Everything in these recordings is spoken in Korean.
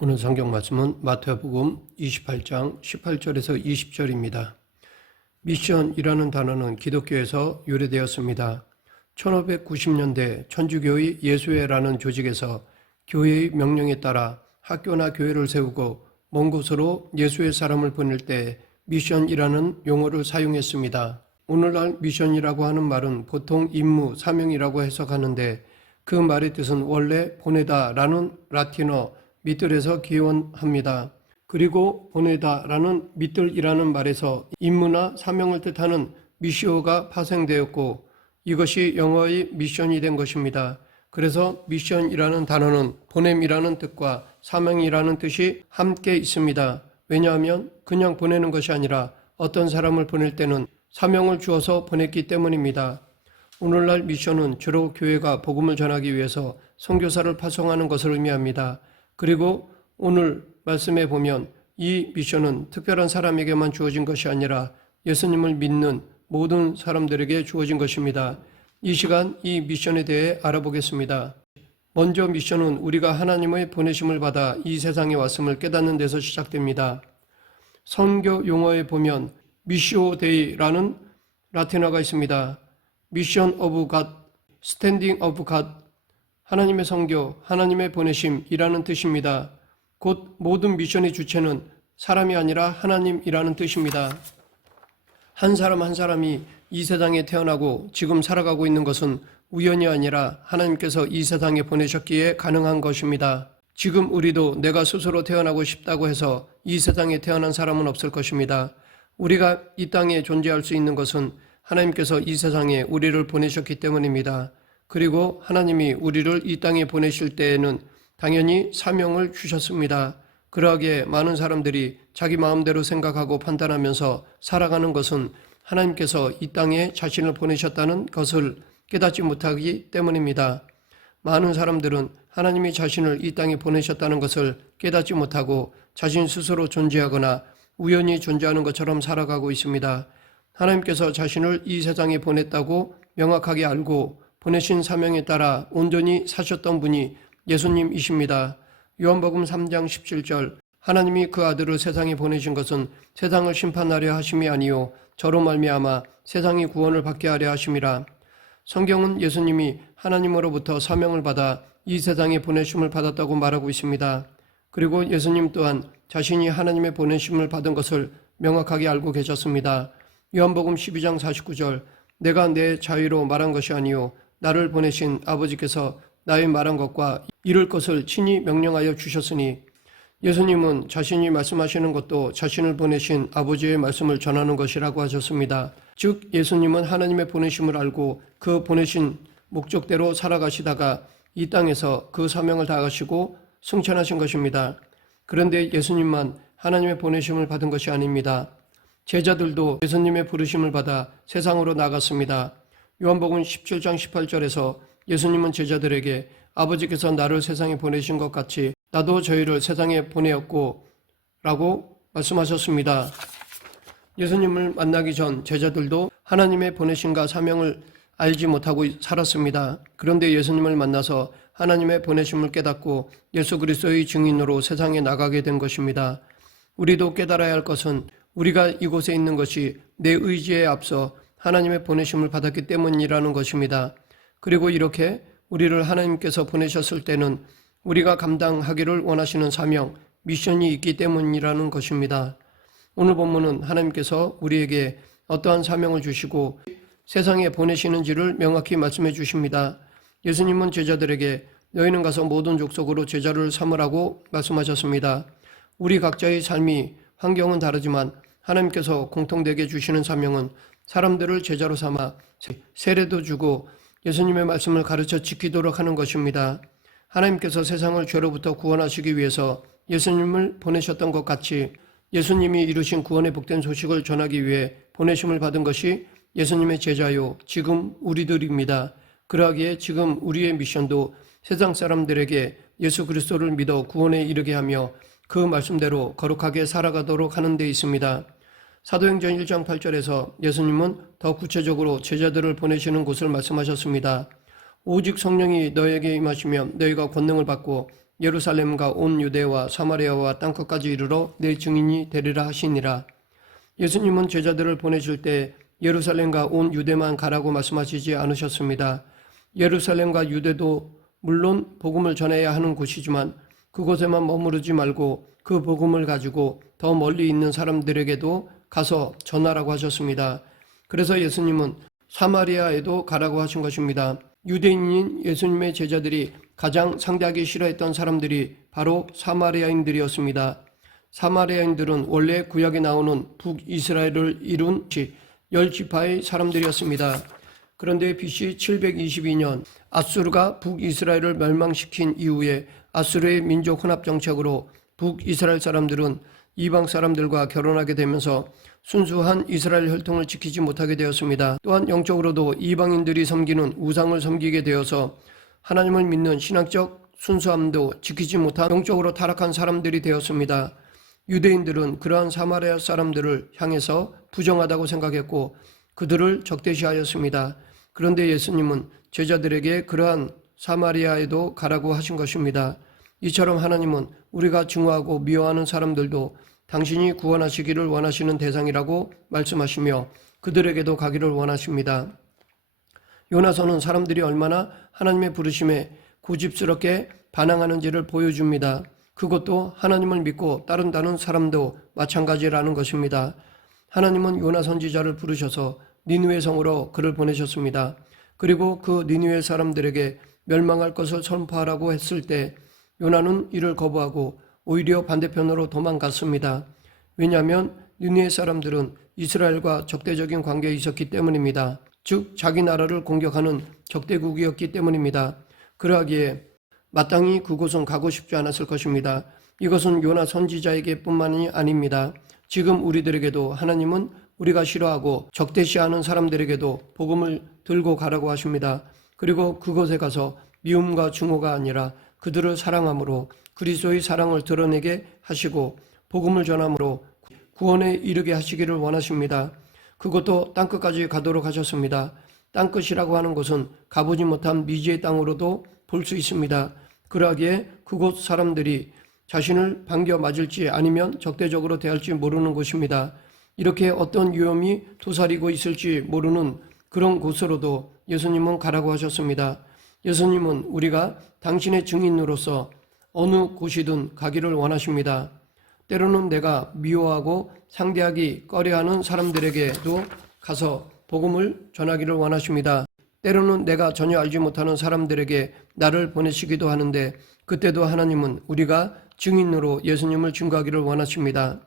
오늘 성경 말씀은 마태복음 28장 18절에서 20절입니다. 미션이라는 단어는 기독교에서 유래되었습니다. 1590년대 천주교의 예수회라는 조직에서 교회의 명령에 따라 학교나 교회를 세우고 먼 곳으로 예수의 사람을 보낼 때 미션이라는 용어를 사용했습니다. 오늘날 미션이라고 하는 말은 보통 임무, 사명이라고 해석하는데 그 말의 뜻은 원래 보내다라는 라틴어 미들에서 기원합니다. 그리고 보내다라는 미들이라는 말에서 임무나 사명을 뜻하는 미시오가 파생되었고 이것이 영어의 미션이 된 것입니다. 그래서 미션이라는 단어는 보냄이라는 뜻과 사명이라는 뜻이 함께 있습니다. 왜냐하면 그냥 보내는 것이 아니라 어떤 사람을 보낼 때는 사명을 주어서 보냈기 때문입니다. 오늘날 미션은 주로 교회가 복음을 전하기 위해서 선교사를 파송하는 것을 의미합니다. 그리고 오늘 말씀에 보면 이 미션은 특별한 사람에게만 주어진 것이 아니라 예수님을 믿는 모든 사람들에게 주어진 것입니다. 이 시간 이 미션에 대해 알아보겠습니다. 먼저 미션은 우리가 하나님의 보내심을 받아 이 세상에 왔음을 깨닫는 데서 시작됩니다. 선교 용어에 보면 미시오 데이라는 라틴어가 있습니다. 미션 오브 갓, 스탠딩 오브 갓, 하나님의 선교, 하나님의 보내심이라는 뜻입니다. 곧 모든 미션의 주체는 사람이 아니라 하나님이라는 뜻입니다. 한 사람 한 사람이 이 세상에 태어나고 지금 살아가고 있는 것은 우연이 아니라 하나님께서 이 세상에 보내셨기에 가능한 것입니다. 지금 우리도 내가 스스로 태어나고 싶다고 해서 이 세상에 태어난 사람은 없을 것입니다. 우리가 이 땅에 존재할 수 있는 것은 하나님께서 이 세상에 우리를 보내셨기 때문입니다. 그리고 하나님이 우리를 이 땅에 보내실 때에는 당연히 사명을 주셨습니다. 그러하기에 많은 사람들이 자기 마음대로 생각하고 판단하면서 살아가는 것은 하나님께서 이 땅에 자신을 보내셨다는 것을 깨닫지 못하기 때문입니다. 많은 사람들은 하나님이 자신을 이 땅에 보내셨다는 것을 깨닫지 못하고 자신 스스로 존재하거나 우연히 존재하는 것처럼 살아가고 있습니다. 하나님께서 자신을 이 세상에 보냈다고 명확하게 알고 보내신 사명에 따라 온전히 사셨던 분이 예수님이십니다. 요한복음 3장 17절 하나님이 그 아들을 세상에 보내신 것은 세상을 심판하려 하심이 아니요 저로 말미암아 세상이 구원을 받게 하려 하심이라. 성경은 예수님이 하나님으로부터 사명을 받아 이 세상에 보내심을 받았다고 말하고 있습니다. 그리고 예수님 또한 자신이 하나님의 보내심을 받은 것을 명확하게 알고 계셨습니다. 요한복음 12장 49절 내가 내 자유로 말한 것이 아니요 나를 보내신 아버지께서 나의 말한 것과 이룰 것을 친히 명령하여 주셨으니 예수님은 자신이 말씀하시는 것도 자신을 보내신 아버지의 말씀을 전하는 것이라고 하셨습니다. 즉 예수님은 하나님의 보내심을 알고 그 보내신 목적대로 살아가시다가 이 땅에서 그 사명을 다하시고 승천하신 것입니다. 그런데 예수님만 하나님의 보내심을 받은 것이 아닙니다. 제자들도 예수님의 부르심을 받아 세상으로 나갔습니다. 요한복음 17장 18절에서 예수님은 제자들에게 아버지께서 나를 세상에 보내신 것 같이 나도 저희를 세상에 보내었고 라고 말씀하셨습니다. 예수님을 만나기 전 제자들도 하나님의 보내심과 사명을 알지 못하고 살았습니다. 그런데 예수님을 만나서 하나님의 보내심을 깨닫고 예수 그리스도의 증인으로 세상에 나가게 된 것입니다. 우리도 깨달아야 할 것은 우리가 이곳에 있는 것이 내 의지에 앞서 하나님의 보내심을 받았기 때문이라는 것입니다. 그리고 이렇게 우리를 하나님께서 보내셨을 때는 우리가 감당하기를 원하시는 사명, 미션이 있기 때문이라는 것입니다. 오늘 본문은 하나님께서 우리에게 어떠한 사명을 주시고 세상에 보내시는지를 명확히 말씀해 주십니다. 예수님은 제자들에게 너희는 가서 모든 족속으로 제자를 삼으라고 말씀하셨습니다. 우리 각자의 삶이 환경은 다르지만 하나님께서 공통되게 주시는 사명은 사람들을 제자로 삼아 세례도 주고 예수님의 말씀을 가르쳐 지키도록 하는 것입니다. 하나님께서 세상을 죄로부터 구원하시기 위해서 예수님을 보내셨던 것 같이 예수님이 이루신 구원의 복된 소식을 전하기 위해 보내심을 받은 것이 예수님의 제자요 지금 우리들입니다. 그러하기에 지금 우리의 미션도 세상 사람들에게 예수 그리스도를 믿어 구원에 이르게 하며 그 말씀대로 거룩하게 살아가도록 하는 데 있습니다. 사도행전 1장 8절에서 예수님은 더 구체적으로 제자들을 보내시는 곳을 말씀하셨습니다. 오직 성령이 너에게 임하시면 너희가 권능을 받고 예루살렘과 온 유대와 사마리아와 땅끝까지 이르러 내 증인이 되리라 하시니라. 예수님은 제자들을 보내실 때 예루살렘과 온 유대만 가라고 말씀하시지 않으셨습니다. 예루살렘과 유대도 물론 복음을 전해야 하는 곳이지만 그곳에만 머무르지 말고 그 복음을 가지고 더 멀리 있는 사람들에게도 가서 전하라고 하셨습니다. 그래서 예수님은 사마리아에도 가라고 하신 것입니다. 유대인인 예수님의 제자들이 가장 상대하기 싫어했던 사람들이 바로 사마리아인들이었습니다. 사마리아인들은 원래 구약에 나오는 북이스라엘을 이룬 10지파의 사람들이었습니다. 그런데 BC 722년 아수르가 북이스라엘을 멸망시킨 이후에 아수르의 민족 혼합 정책으로 북이스라엘 사람들은 이방 사람들과 결혼하게 되면서 순수한 이스라엘 혈통을 지키지 못하게 되었습니다. 또한 영적으로도 이방인들이 섬기는 우상을 섬기게 되어서 하나님을 믿는 신학적 순수함도 지키지 못한 영적으로 타락한 사람들이 되었습니다. 유대인들은 그러한 사마리아 사람들을 향해서 부정하다고 생각했고 그들을 적대시하였습니다. 그런데 예수님은 제자들에게 그러한 사마리아에도 가라고 하신 것입니다. 이처럼 하나님은 우리가 증오하고 미워하는 사람들도 당신이 구원하시기를 원하시는 대상이라고 말씀하시며 그들에게도 가기를 원하십니다. 요나서는 사람들이 얼마나 하나님의 부르심에 고집스럽게 반항하는지를 보여줍니다. 그것도 하나님을 믿고 따른다는 사람도 마찬가지라는 것입니다. 하나님은 요나 선지자를 부르셔서 니느웨 성으로 그를 보내셨습니다. 그리고 그 니느웨 사람들에게 멸망할 것을 선포하라고 했을 때 요나는 이를 거부하고 오히려 반대편으로 도망갔습니다. 왜냐하면 니느웨 사람들은 이스라엘과 적대적인 관계에 있었기 때문입니다. 즉 자기 나라를 공격하는 적대국이었기 때문입니다. 그러하기에 마땅히 그곳은 가고 싶지 않았을 것입니다. 이것은 요나 선지자에게 뿐만이 아닙니다. 지금 우리들에게도 하나님은 우리가 싫어하고 적대시하는 사람들에게도 복음을 들고 가라고 하십니다. 그리고 그곳에 가서 미움과 증오가 아니라 그들을 사랑함으로 그리스도의 사랑을 드러내게 하시고 복음을 전함으로 구원에 이르게 하시기를 원하십니다. 그것도 땅끝까지 가도록 하셨습니다. 땅끝이라고 하는 곳은 가보지 못한 미지의 땅으로도 볼 수 있습니다. 그러하기에 그곳 사람들이 자신을 반겨 맞을지 아니면 적대적으로 대할지 모르는 곳입니다. 이렇게 어떤 위험이 도사리고 있을지 모르는 그런 곳으로도 예수님은 가라고 하셨습니다. 예수님은 우리가 당신의 증인으로서 어느 곳이든 가기를 원하십니다. 때로는 내가 미워하고 상대하기 꺼려하는 사람들에게도 가서 복음을 전하기를 원하십니다. 때로는 내가 전혀 알지 못하는 사람들에게 나를 보내시기도 하는데 그때도 하나님은 우리가 증인으로 예수님을 증거하기를 원하십니다.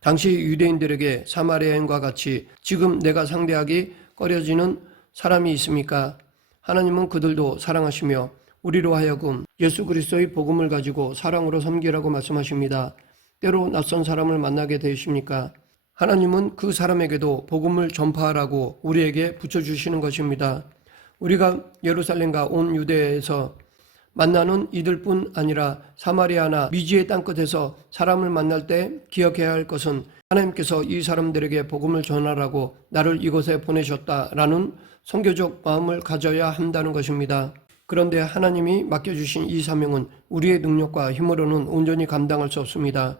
당시 유대인들에게 사마리아인과 같이 지금 내가 상대하기 꺼려지는 사람이 있습니까? 하나님은 그들도 사랑하시며 우리로 하여금 예수 그리스도의 복음을 가지고 사랑으로 섬기라고 말씀하십니다. 때로 낯선 사람을 만나게 되십니까? 하나님은 그 사람에게도 복음을 전파하라고 우리에게 붙여주시는 것입니다. 우리가 예루살렘과 온 유대에서 만나는 이들뿐 아니라 사마리아나 미지의 땅끝에서 사람을 만날 때 기억해야 할 것은 하나님께서 이 사람들에게 복음을 전하라고 나를 이곳에 보내셨다라는 선교적 마음을 가져야 한다는 것입니다. 그런데 하나님이 맡겨주신 이 사명은 우리의 능력과 힘으로는 온전히 감당할 수 없습니다.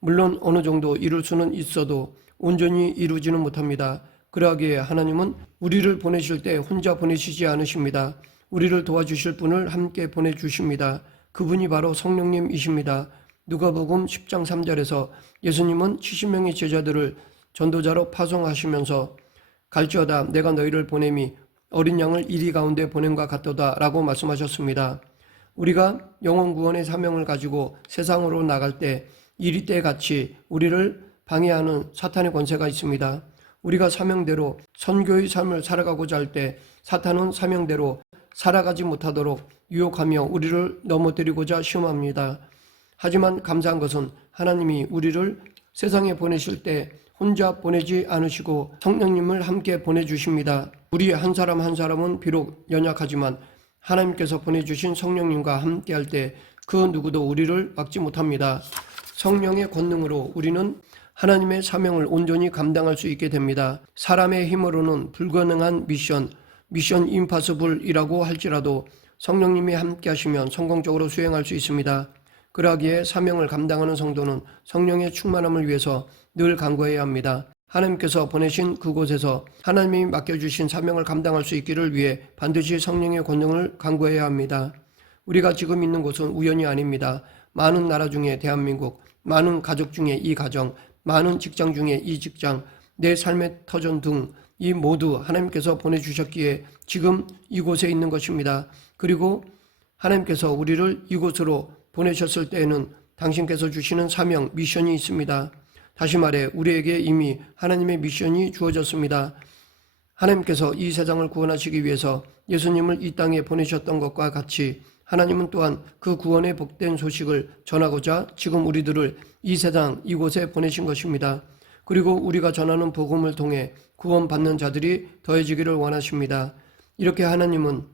물론 어느 정도 이룰 수는 있어도 온전히 이루지는 못합니다. 그러하기에 하나님은 우리를 보내실 때 혼자 보내시지 않으십니다. 우리를 도와주실 분을 함께 보내주십니다. 그분이 바로 성령님이십니다. 누가복음 10장 3절에서 예수님은 70명의 제자들을 전도자로 파송하시면서 갈지어다 내가 너희를 보냄이 어린 양을 이리 가운데 보냄과 같도다 라고 말씀하셨습니다. 우리가 영혼 구원의 사명을 가지고 세상으로 나갈 때 이리 때 같이 우리를 방해하는 사탄의 권세가 있습니다. 우리가 사명대로 선교의 삶을 살아가고자 할 때 사탄은 사명대로 살아가지 못하도록 유혹하며 우리를 넘어뜨리고자 시험합니다. 하지만 감사한 것은 하나님이 우리를 세상에 보내실 때 혼자 보내지 않으시고 성령님을 함께 보내주십니다. 우리 한 사람 한 사람은 비록 연약하지만 하나님께서 보내주신 성령님과 함께할 때 그 누구도 우리를 막지 못합니다. 성령의 권능으로 우리는 하나님의 사명을 온전히 감당할 수 있게 됩니다. 사람의 힘으로는 불가능한 미션 임파서블이라고 할지라도 성령님이 함께 하시면 성공적으로 수행할 수 있습니다. 그러기에 사명을 감당하는 성도는 성령의 충만함을 위해서 늘 간구해야 합니다. 하나님께서 보내신 그곳에서 하나님이 맡겨주신 사명을 감당할 수 있기를 위해 반드시 성령의 권능을 간구해야 합니다. 우리가 지금 있는 곳은 우연이 아닙니다. 많은 나라 중에 대한민국, 많은 가족 중에 이 가정, 많은 직장 중에 이 직장, 내 삶의 터전 등 이 모두 하나님께서 보내주셨기에 지금 이곳에 있는 것입니다. 그리고 하나님께서 우리를 이곳으로 보내셨을 때에는 당신께서 주시는 사명, 미션이 있습니다. 다시 말해 우리에게 이미 하나님의 미션이 주어졌습니다. 하나님께서 이 세상을 구원하시기 위해서 예수님을 이 땅에 보내셨던 것과 같이 하나님은 또한 그 구원의 복된 소식을 전하고자 지금 우리들을 이 세상 이곳에 보내신 것입니다. 그리고 우리가 전하는 복음을 통해 구원받는 자들이 더해지기를 원하십니다. 이렇게 하나님은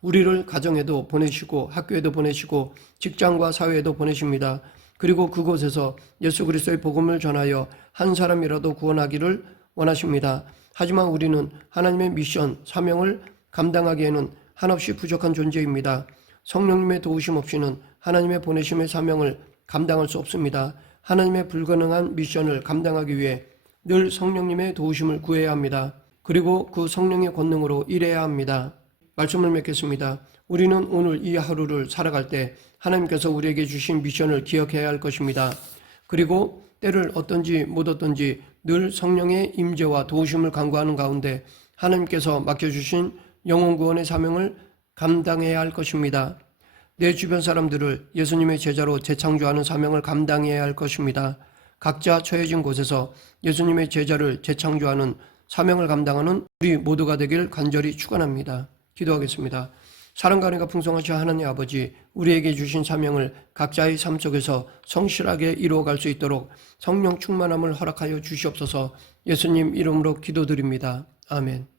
우리를 가정에도 보내시고 학교에도 보내시고 직장과 사회에도 보내십니다. 그리고 그곳에서 예수 그리스도의 복음을 전하여 한 사람이라도 구원하기를 원하십니다. 하지만 우리는 하나님의 미션, 사명을 감당하기에는 한없이 부족한 존재입니다. 성령님의 도우심 없이는 하나님의 보내심의 사명을 감당할 수 없습니다. 하나님의 불가능한 미션을 감당하기 위해 늘 성령님의 도우심을 구해야 합니다. 그리고 그 성령의 권능으로 일해야 합니다. 말씀을 맺겠습니다. 우리는 오늘 이 하루를 살아갈 때 하나님께서 우리에게 주신 미션을 기억해야 할 것입니다. 그리고 때를 어떤지 못 어떤지 늘 성령의 임재와 도우심을 간구하는 가운데 하나님께서 맡겨주신 영혼구원의 사명을 감당해야 할 것입니다. 내 주변 사람들을 예수님의 제자로 재창조하는 사명을 감당해야 할 것입니다. 각자 처해진 곳에서 예수님의 제자를 재창조하는 사명을 감당하는 우리 모두가 되길 간절히 축원합니다. 기도하겠습니다. 사랑과 은혜가 풍성하신 하나님 아버지, 우리에게 주신 사명을 각자의 삶 속에서 성실하게 이루어갈 수 있도록 성령 충만함을 허락하여 주시옵소서. 예수님 이름으로 기도드립니다. 아멘.